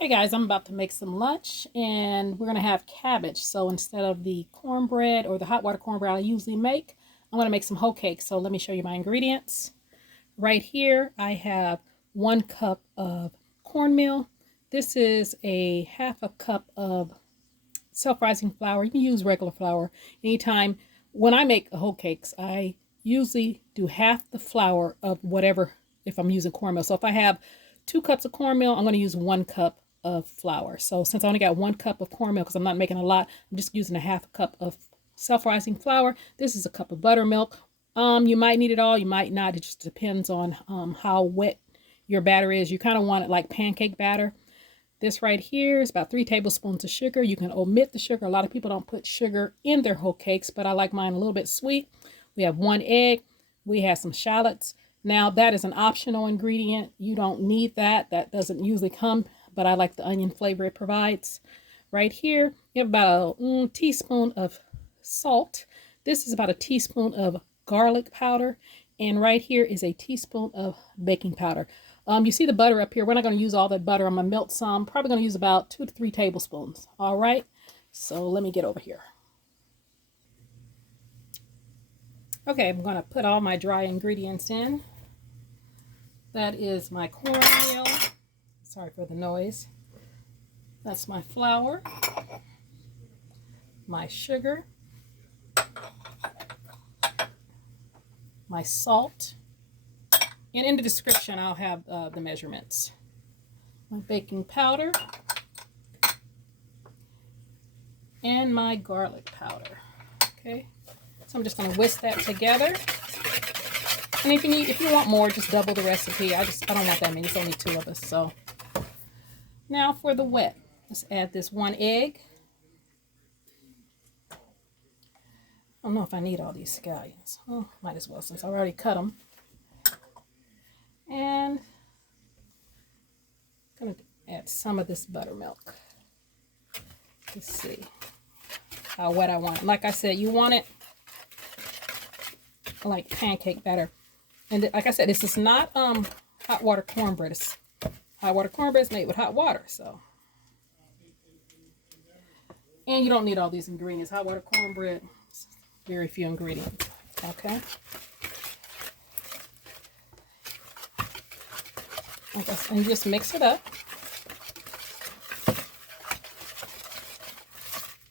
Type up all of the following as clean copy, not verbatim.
Hey guys, I'm about to make some lunch and we're going to have cabbage. So instead of the cornbread or the hot water cornbread I usually make, I'm going to make some hoe cakes. So let me show you my ingredients. Right here I have 1 cup of cornmeal. This is a half a cup of self-rising flour. You can use regular flour anytime. When I make hoe cakes, I usually do half the flour of whatever if I'm using cornmeal. So if I have 2 cups of cornmeal, I'm going to use 1 cup of flour. So since I only got 1 cup of cornmeal because I'm not making a lot, I'm just using a half a cup of self-rising flour. This is a cup of buttermilk. You might need it all, you might not. It just depends on how wet your batter is. You kind of want it like pancake batter. This right here is about 3 tablespoons of sugar. You can omit the sugar. A lot of people don't put sugar in their hoe cakes, but I like mine a little bit sweet. We have 1 egg. We have some shallots. Now that is an optional ingredient. You don't need that. That doesn't usually come, but I like the onion flavor it provides. Right here, you have about a teaspoon of salt. This is about a teaspoon of garlic powder. And right here is a teaspoon of baking powder. You see the butter up here. We're not going to use all that butter. I'm going to melt some. Probably going to use about 2 to 3 tablespoons. All right. So let me get over here. Okay, I'm going to put all my dry ingredients in. That is my cornmeal. Sorry for the noise. That's my flour, my sugar, my salt, and in the description I'll have the measurements. My baking powder and my garlic powder. Okay, so I'm just going to whisk that together. And if you want more, just double the recipe. I don't want that many. It's only 2 of us. So now for the wet. Let's add this 1 egg. I don't know if I need all these scallions. Oh, might as well since I already cut them. And I'm going to add some of this buttermilk. Let's see how wet I want it. Like I said, you want it like pancake batter. And like I said, this is not hot water cornbread. Hot water cornbread is made with hot water, so. And you don't need all these ingredients. Hot water cornbread, very few ingredients. Okay. And just mix it up.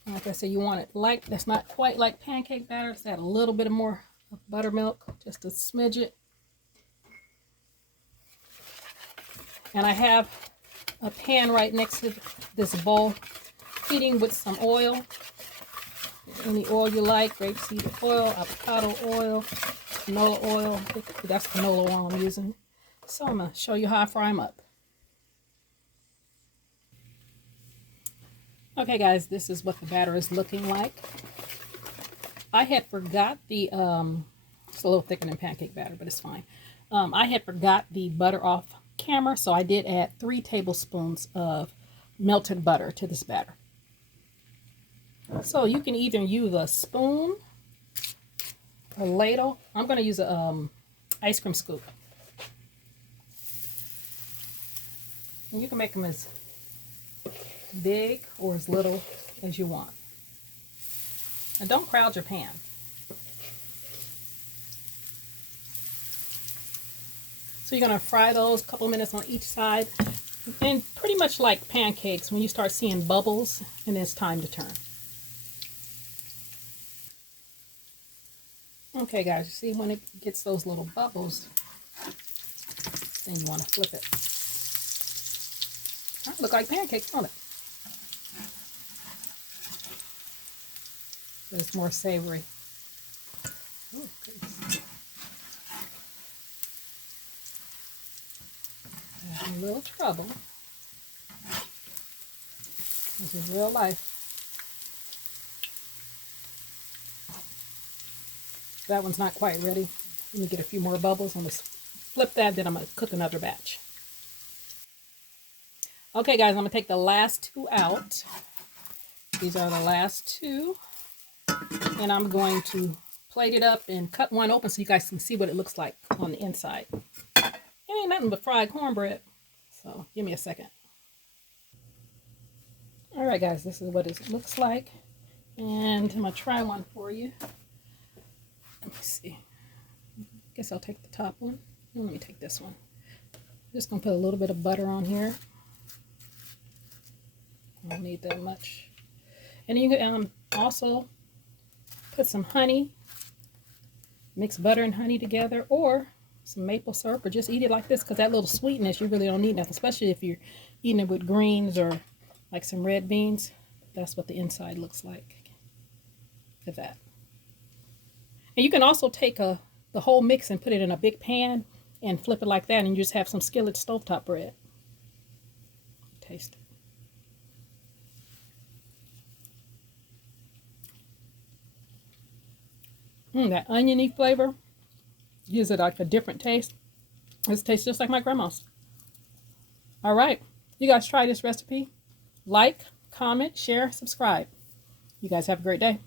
Like I said, you want it light. That's not quite like pancake batter. Let's add a little bit more of buttermilk, just to smidge it. And I have a pan right next to this bowl, heating with some oil. Any oil you like, grapeseed oil, avocado oil, canola oil. That's canola oil I'm using. So I'm going to show you how I fry them up. Okay guys, this is what the batter is looking like. I had forgot the, it's a little thicker than pancake batter, but it's fine. I had forgot the butter off camera, so I did add 3 tablespoons of melted butter to this batter. So you can either use a spoon, a ladle. I'm going to use a ice cream scoop. And you can make them as big or as little as you want. And don't crowd your pan. So you're going to fry those a couple minutes on each side. And pretty much like pancakes, when you start seeing bubbles, and it's time to turn. Okay guys, you see when it gets those little bubbles, then you want to flip it. That look like pancakes, don't it? But it's more savory. Oh, goodness. Having a little trouble. This is real life. That one's not quite ready. Let me get a few more bubbles. I'm going to flip that, then I'm going to cook another batch. Okay guys, I'm going to take the last 2 out. These are the last 2. And I'm going to plate it up and cut one open so you guys can see what it looks like on the inside. It ain't nothing but fried cornbread. So give me a second. All right, guys, this is what it looks like. And I'm going to try one for you. Let me see. Guess I'll take the top one. Let me take this one. Just going to put a little bit of butter on here. I don't need that much. And you can also put some honey. Mix butter and honey together, or some maple syrup, or just eat it like this, because that little sweetness, you really don't need nothing, especially if you're eating it with greens or like some red beans. That's what the inside looks like. Look at that. And you can also take the whole mix and put it in a big pan and flip it like that, and you just have some skillet stovetop bread. Taste it. That oniony flavor gives it like a different taste. This tastes just like my grandma's. All right, you guys try this recipe. Like, comment, share, subscribe. You guys have a great day.